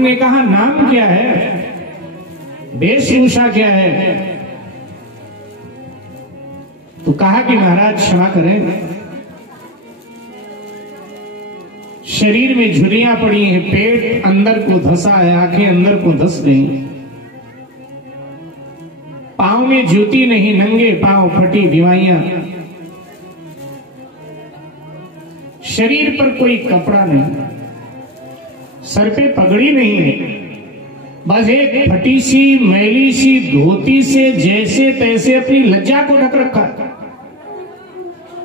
ने कहा नाम क्या है, वेशभूषा क्या है? तो कहा कि महाराज क्षमा करें, शरीर में झुर्रियां पड़ी हैं, पेट अंदर को धंसा है, आंखें अंदर को धंस गई, पांव में जूती नहीं, नंगे पांव, फटी दीवाइयां, शरीर पर कोई कपड़ा नहीं, सर पे पगड़ी नहीं है, बस एक फटी सी मैली सी धोती से जैसे तैसे अपनी लज्जा को ढक रखा।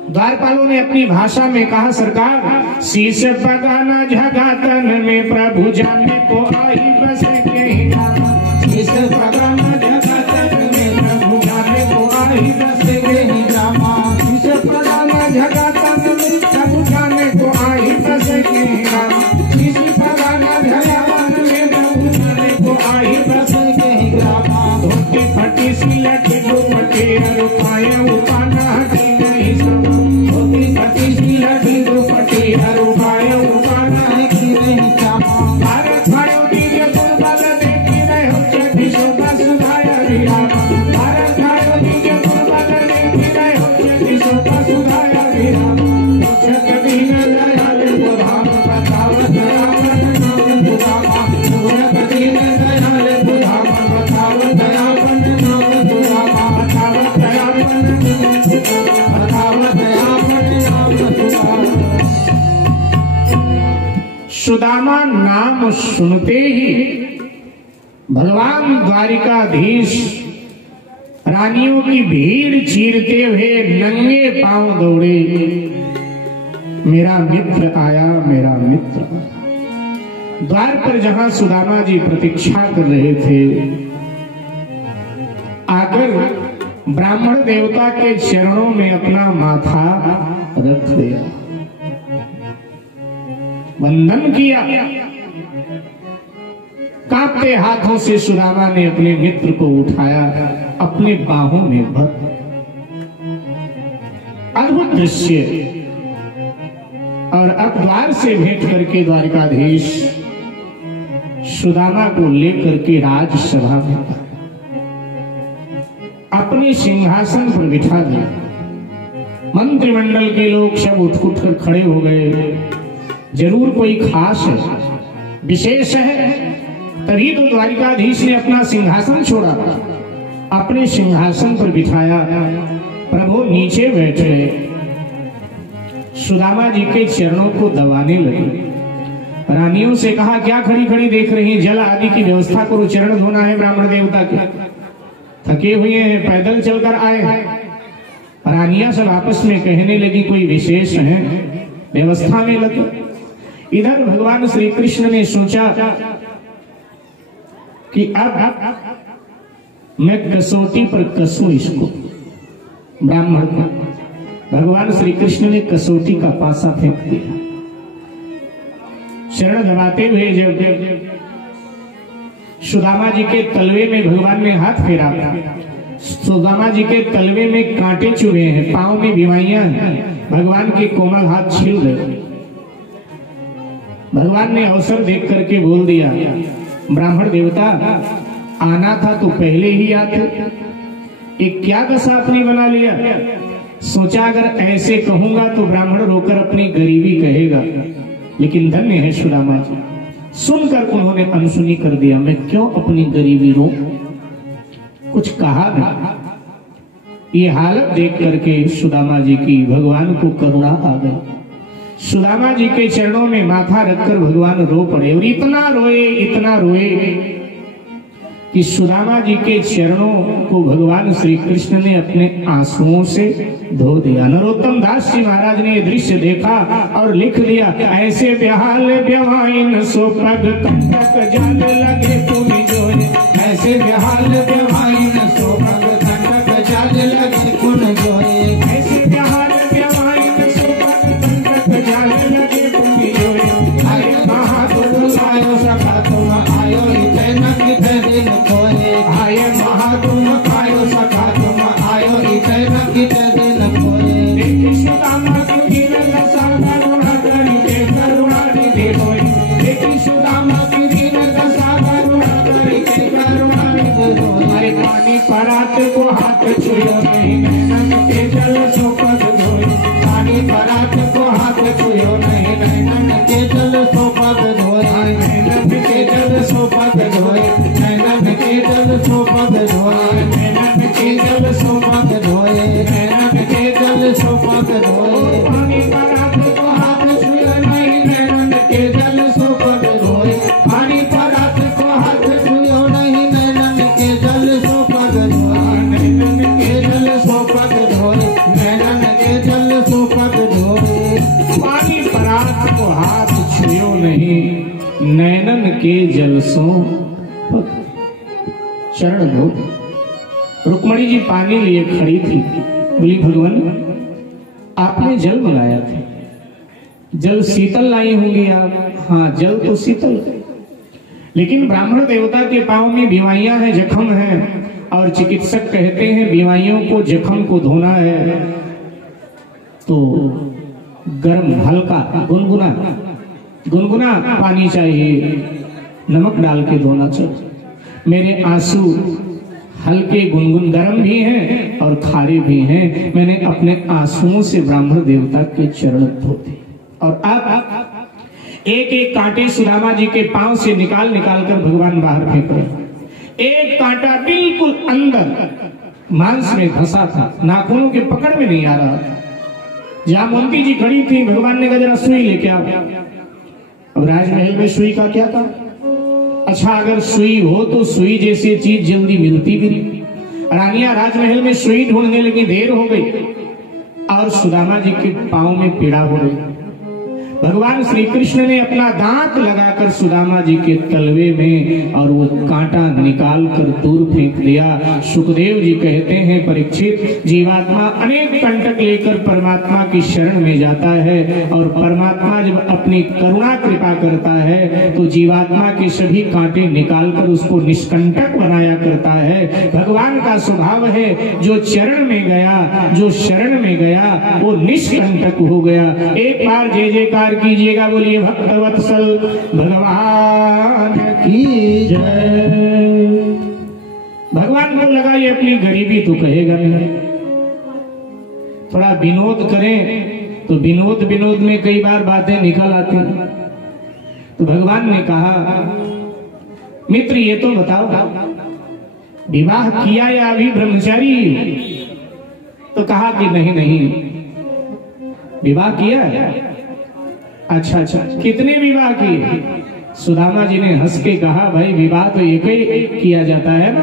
द्वारपालों ने अपनी भाषा में कहा, सरकार शीश पगाना झगातन में प्रभु जाने को आई बस के ही नाम, शीश पगाना झगातन में प्रभु जाने को आई बस के ही नाम, शीश पगाना झगातन में प्रभु जाने को आई बस के ही नाम, शीश पगाना झगातन में प्रभु जाने को आई बस के ही नाम। धोती फटी सी लटी दुपट्टे रुपाया उपाना हटी नहीं सब, धोती फटी सी लटी दुपट्टे रुपाया उपाना हटी नहीं सब। भारत भाइयों की गुरबल देखी रहे हो चेती शोभा सुधाया विराम, भारत भाइयों की गुरबल देखी रहे हो चेती शोभा सुधाया विराम। छत दीन दयाल बुधाम बतावत रावण नाम बुधामा, छत दीन दयाल बुधाम बतावत रावण नाम बुधामा, बतावत रावण नाम बुधामा। सुदामा नाम सुनते ही भगवान द्वारिकाधीश रानियों की भीड़ चीरते हुए नंगे पांव दौड़े, मेरा मित्र आया, मेरा मित्र आया। द्वार पर जहां सुदामा जी प्रतीक्षा कर रहे थे, आकर ब्राह्मण देवता के चरणों में अपना माथा रख दिया, वंदन किया। कांपते हाथों से सुदामा ने अपने मित्र को उठाया, अपने बाहों में भर। अद्भुत दृश्य। और अब द्वार से भेंट करके द्वारिकाधीश सुदामा को लेकर के राजसभा में अपने सिंहासन पर बिठा दिया। मंत्रिमंडल के लोग सब उठ कर खड़े हो गए। जरूर कोई खास है, विशेष है, तभी तो द्वारिकाधीश ने अपना सिंहासन छोड़ा, अपने सिंहासन पर बिठाया। प्रभु नीचे बैठे, सुदामा जी के चरणों को दबाने लगे। रानियों से कहा, क्या खड़ी खड़ी देख रही हैं, जल आदि की व्यवस्था करो, चरण धोना है ब्राह्मण देवता के, थके हुए हैं, पैदल चलकर आए हैं। रानियां सब आपस में कहने लगी, कोई विशेष है, व्यवस्था में लगे। इधर भगवान श्री कृष्ण ने सोचा कि अब मैं कसौटी पर कसूं इसको, ब्राह्मण को। भगवान श्री कृष्ण ने कसौटी का पासा फेंक दिया। शरण दबाते हुए जब सुदामा जी के तलवे में भगवान ने हाथ फेरा, सुदामा जी के तलवे में कांटे चुभे हैं, पांव में बीमारियां हैं, भगवान के कोमल हाथ छिल गए। भगवान ने अवसर देख करके बोल दिया, ब्राह्मण देवता, आना था तो पहले ही आते, एक क्या दशा अपनी बना लिया। सोचा अगर ऐसे कहूंगा तो ब्राह्मण रोकर अपनी गरीबी कहेगा, लेकिन धन्य है सुदामा जी, सुनकर उन्होंने अनसुनी कर दिया। मैं क्यों अपनी गरीबी रो, कुछ कहा नहीं। ये हालत देख करके सुदामा जी की भगवान को करुणा आ गई। सुदामा जी के चरणों में माथा रखकर भगवान रो पड़े, और इतना रोए कि सुदामा जी के चरणों को भगवान श्री कृष्ण ने अपने आंसुओं से धो दिया। नरोत्तम दास जी महाराज ने यह दृश्य देखा और लिख दिया, ऐसे बेहाल बेवाइन सो पग कंटक जाल लगे तुम जोए, ऐसे बेहाल बेवाइन सो पग कंटक जाल लगे तुम जोए, ऐसे बेहाल बेवाइन सो पग कंटक जाल लगे तुम जोए। आए महादुर्ग आयो सखा तुम आयो इतना कितने दिन खोए, आए महादुर्ग आयो सखा तुम आयो इतना कितने दिन खोए। सुदामा की दशा करुणा करके करुणा निधि होए, सुदामा की दशा धोए, नैनन के जल सो पग धोए, नैनन के जल सो पग धोए। पानी परात को हाथ छुए नहीं, नैनन के जल सो पग धोए, पानी परात को हाथ छुए नहीं, नैनन के जल सो पग धोए, नैनन के जल सो पग धोए, नैनन के जल सो पग धोए। पानी परात को हाथ छुयो नहीं, नैनन के जल सो चरण धो। रुक्मणी जी पानी लिए खड़ी थी, बोली भगवान आपने जल मंगाया था, जल शीतल लाई होंगी आप। हाँ जल तो शीतल, लेकिन ब्राह्मण देवता के पांव में बीमारियां हैं, जख्म हैं, और चिकित्सक कहते हैं बीमारियों को जख्म को धोना है तो गर्म हल्का गुनगुना गुनगुना पानी चाहिए, नमक डाल के धोना चाहिए। मेरे आंसू हल्के गुनगुन गर्म भी हैं और खारे भी हैं, मैंने अपने आंसुओं से ब्राह्मण देवता के चरण धोते। और आप एक एक कांटे सुदामा जी के पांव से निकाल निकाल कर भगवान बाहर फेंक रहे। एक कांटा बिल्कुल अंदर मांस में धंसा था, नाखूनों के पकड़ में नहीं आ रहा था। जहां मोंती जी खड़ी थी, भगवान ने कहा जरा सुई लेके आओ। अब राजमहल में सुई का क्या था? अच्छा अगर सुई हो तो सुई जैसी चीज जल्दी मिलती भी नहीं। रानियां राजमहल में सुई ढूंढने लगी, देर हो गई और सुदामा जी के पांव में पीड़ा हो गई। भगवान श्री कृष्ण ने अपना दांत लगाकर सुदामा जी के तलवे में और वो कांटा निकाल कर दूर फेंक दिया। सुखदेव जी कहते हैं परीक्षित, जीवात्मा अनेक कंटक लेकर परमात्मा की शरण में जाता है और परमात्मा जब अपनी करुणा कृपा करता है तो जीवात्मा के सभी कांटे निकालकर उसको निष्कंटक बनाया करता है। भगवान का स्वभाव है, जो चरण में गया, जो शरण में गया वो निष्कंटक हो गया। एक बार जय जयकार कीजिएगा, बोलिए भक्तवत्सल भगवान की जय। भगवान को लगा ये अपनी गरीबी तो कहेगा नहीं, थोड़ा विनोद करें तो विनोद विनोद में कई बार बातें निकल आती। तो भगवान ने कहा मित्र ये तो बताओ विवाह किया या अभी ब्रह्मचारी? तो कहा कि नहीं नहीं विवाह किया। अच्छा अच्छा कितने विवाह किए? सुदामा जी ने हंस के कहा भाई विवाह तो एक ही किया जाता है ना,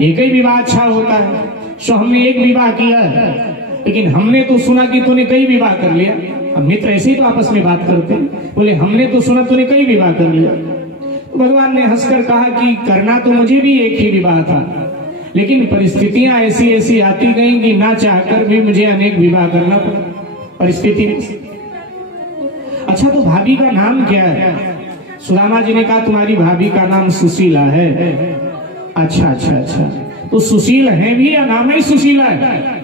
एक ही विवाह अच्छा होता है। सो हमने एक विवाह किया है, लेकिन हमने तो सुना कि तूने कई विवाह कर लिया। अब मित्र ऐसे ही तो आपस में बात करते हैं, बोले हमने तो सुना तूने कई विवाह कर लिया। तो भगवान ने हंसकर कहा कि करना तो मुझे भी एक ही विवाह था, लेकिन परिस्थितियां ऐसी ऐसी आती गई कि ना चाहकर भी मुझे अनेक विवाह करना पड़ा परिस्थिति। अच्छा तो भाभी का नाम क्या है? सुदामा जी ने कहा तुम्हारी भाभी का नाम सुशीला है। अच्छा अच्छा अच्छा, तो सुशील है भी या नाम ही सुशीला है?